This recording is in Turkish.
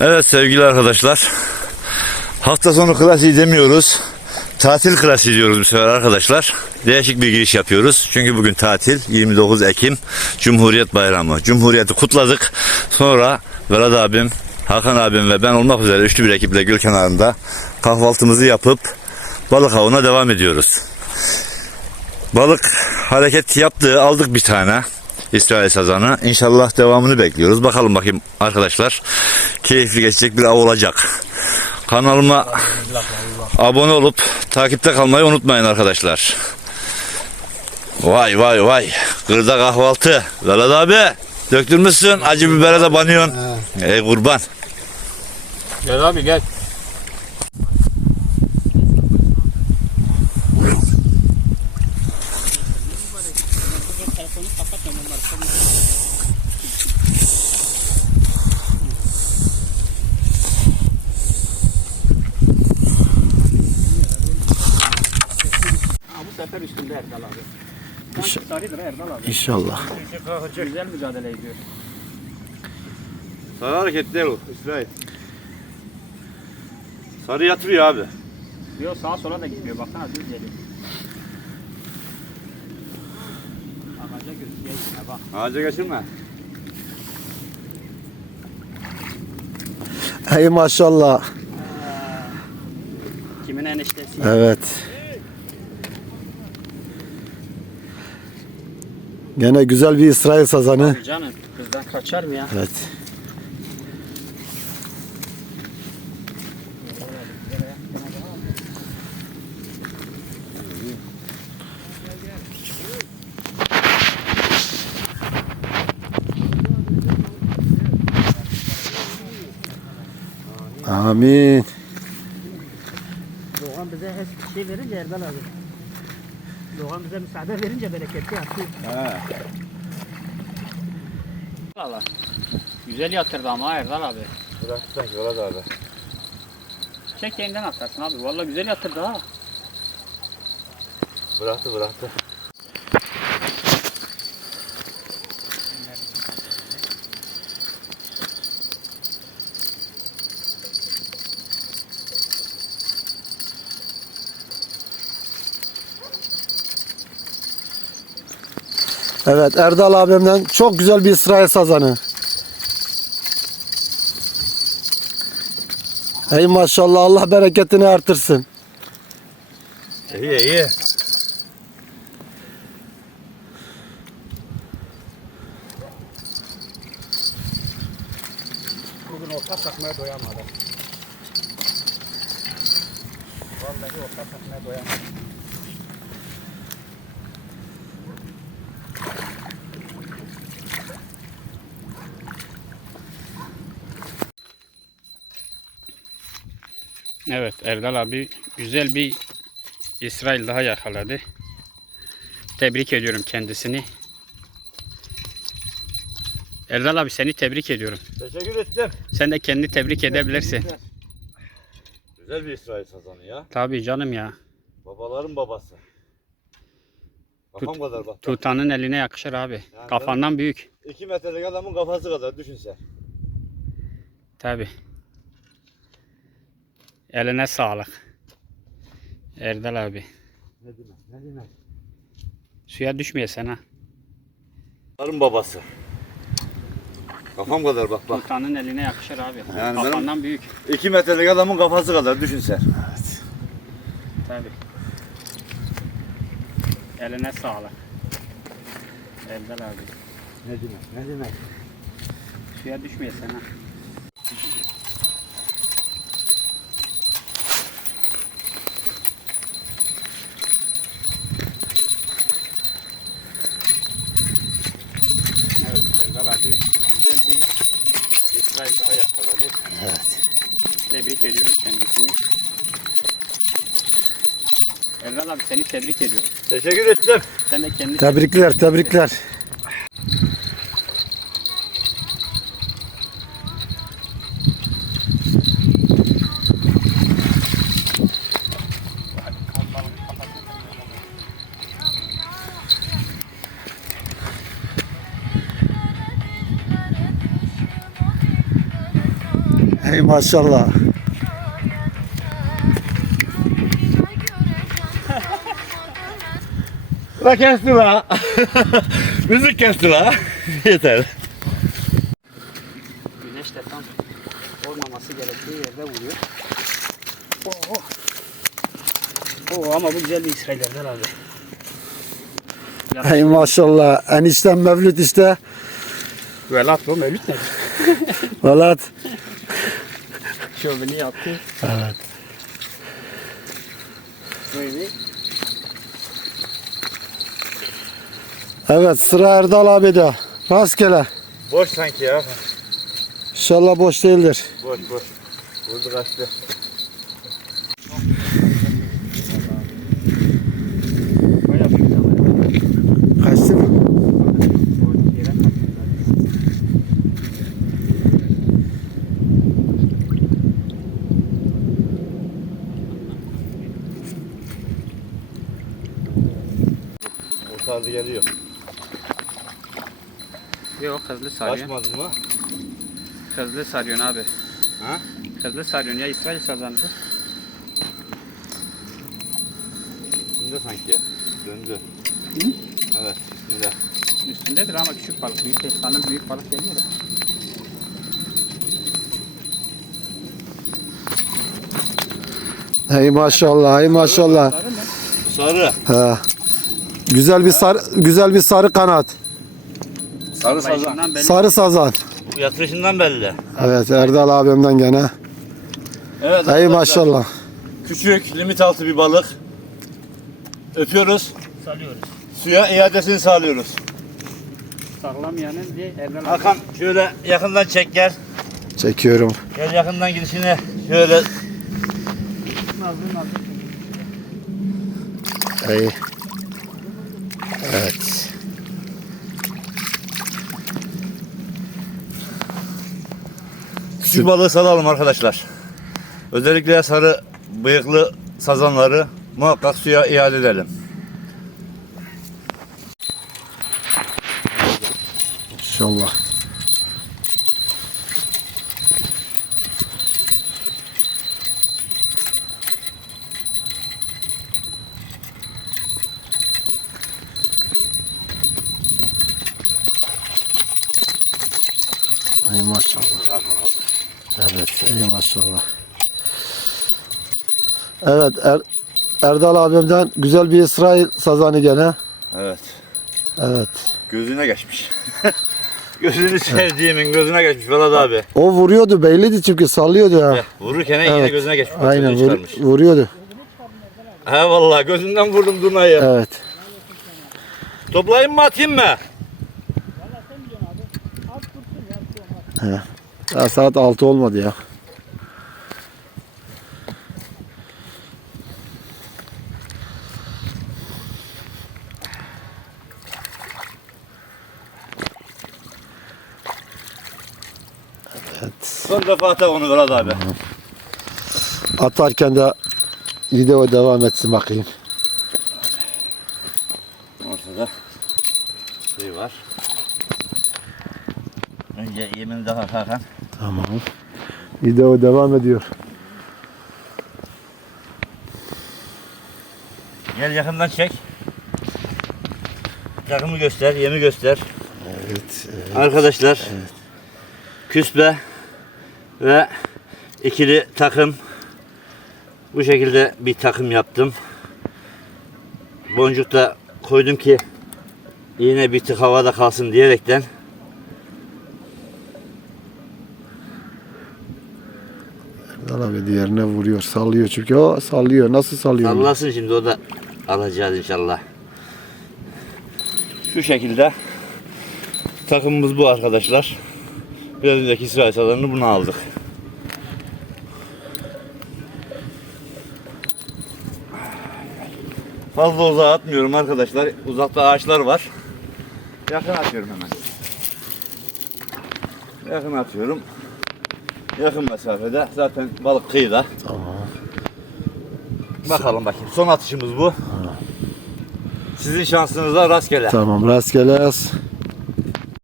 Evet sevgili arkadaşlar. Hafta sonu klasiği demiyoruz. Tatil klasiği diyoruz bu sefer arkadaşlar. Değişik bir giriş yapıyoruz. Çünkü bugün tatil 29 Ekim Cumhuriyet Bayramı. Cumhuriyeti kutladık. Sonra Vedat abim, Hakan abim ve ben olmak üzere üçlü bir ekiple göl kenarında kahvaltımızı yapıp balık avına devam ediyoruz. Balık hareket yaptı. Aldık bir tane. İsrail sazanı. İnşallah devamını bekliyoruz. Bakalım bakayım arkadaşlar. Keyifli geçecek bir av olacak. Kanalıma abone olup takipte kalmayı unutmayın arkadaşlar. Vay vay vay. Kırda kahvaltı. Velat abi. Döktürmüşsün. Acı bibere de banıyorsun. Ey kurban. Gel abi gel. Bu sefer üstünde Erdal abi. Sarıdır Erdal abi. İnşallah. Güzel mücadele ediyor. Sarı hareket değil o İsrail. Sarı yatırıyor abi. Yok sağa sola da gitmiyor. Baksana düz geliyor. Yine bak. Ağaca geçirme. Hey maşallah. Kimin eniştesi? Evet. Gene güzel bir İsrail sazanı. Canım kızdan kaçar mı ya? Evet. Amin. Doğan bize hep şey verince Erdal abi. Doğan bize müsaade verince bereketli artıyor. Allah. Güzel yatırdı ama Erdal abi. Bıraktı sanki Vedat abi. Çek yeniden atarsın abi. Vallahi güzel yatırdı ha. Bıraktı bıraktı. Evet Erdal abimden çok güzel bir İsrail sazanı. Hey maşallah Allah bereketini artırsın. İyi iyi. Bugün orta takmaya doyamadım. Vallahi orta takmaya doyamadım. Evet Erdal abi güzel bir İsrail daha yakaladı. Tebrik ediyorum kendisini. Erdal abi seni tebrik ediyorum. Teşekkür ettim. Sen de kendini tebrik edebilirsin. Güzel bir İsrail sazanı ya. Tabii canım ya. Babaların babası. Kafam Tut- kadar bak. Tutanın eline yakışır abi. Yani Kafandan büyük. 2 metrelik adamın kafası kadar düşün sen. Tabii. Eline sağlık. Erdal abi. Ne demek ne demek. Suya düşmeyesin ha. Babaların babası. Kafam kadar bak bak. Tutanın eline yakışır abi. Yani Kafandan büyük. 2 metrelik adamın kafası kadar düşün sen. Tabii. Eline sağlık. Erdal abi. Ne demek ne demek. Suya düşmeyesin ha. Mehmet abi seni tebrik ediyorum. Teşekkür ettim. Sen de kendini Tebrikler, tebrikler. Ey maşallah. La kesti la. Müzik kesti la. Yeter. Güneş de tam olmaması gerektiği yerde vuruyor. Oo. Oo ama bu güzel bir İsrail Erdal abi. Hey maşallah. Enişten Mevlüt işte. Velat bu mevlüt nedir? Velat. Şovunu yaptı. Evet. Böyle. Evet sıra Erdal abi de. Rastgele. Boş sanki ya. İnşallah boş değildir. Boş boş. Vurdu kaçtı. Kaçtı mı? O yere kalktı. O sardı geliyor. Yok hızlı sarıyor. Kaçmadın mı? Hızlı sarıyorsun abi. Ha? Hızlı sarıyorsun ya İsrail sazandı. Üstünde sanki. Döndü. Hı? Evet üstünde. Üstündedir ama küçük balık. Büyük. Sanırım büyük balık geliyor da. Hey maşallah. Hey maşallah. Sarı. Ha. Güzel bir sarı güzel bir sarı kanat. Sarı sazan. Belli. Sarı sazan. Yatırışından belli. Evet Erdal abimden gene. Evet. Hey maşallah. Küçük, limit altı bir balık. Öpüyoruz. Salıyoruz. Suya iadesini sağlıyoruz. Sağlamayanın diye Erdal abi. Hakan şöyle yakından çek gel. Çekiyorum. Gel yakından gidişine şöyle Nazlı. Evet. Küçük balığı salalım arkadaşlar. Özellikle sarı bıyıklı sazanları muhakkak suya iade edelim. İnşallah. Ey maşallah. Evet, er, Erdal abimden güzel bir İsrail sazanı gene. Evet. Evet. Gözüne geçmiş. Gözünü sevdiğimin gözüne geçmiş Vedat abi. O vuruyordu belliydi çünkü sallıyordu ya. Vururken yine Evet. gözüne geçmiş. Aynen vur- vuruyordu. He vallahi gözünden vurdum Dunay'ı. Evet. Toplayayım mı atayım mı? Ya saat 6 olmadı ya. Evet. Son defa atak onu Vedat abi. Atarken de video devam etsin bakayım. Ortada şey var. Önce yemin daha Hakan. Tamam. Video devam ediyor. Gel yakından çek. Takımı göster, yemi göster. Evet. Arkadaşlar. Küspe ve ikili takım. Bu şekilde bir takım yaptım. Boncuk da koydum ki yine bir tık havada kalsın diyerekten. Abi diğerine vuruyor, sallıyor çünkü o sallıyor. Nasıl sallıyor? Sallasın şimdi o da alacağız inşallah. Şu şekilde takımımız bu arkadaşlar. Biraz önceki İsrail salarını bunu aldık. Fazla uzağa atmıyorum arkadaşlar. Uzakta ağaçlar var. Yakın atıyorum hemen. Yakın atıyorum. Yakın mesafede. Zaten balık kıyıda. Tamam. Bakalım bakayım. Son atışımız bu. Sizin şansınıza rastgele. Tamam rastgele yaz.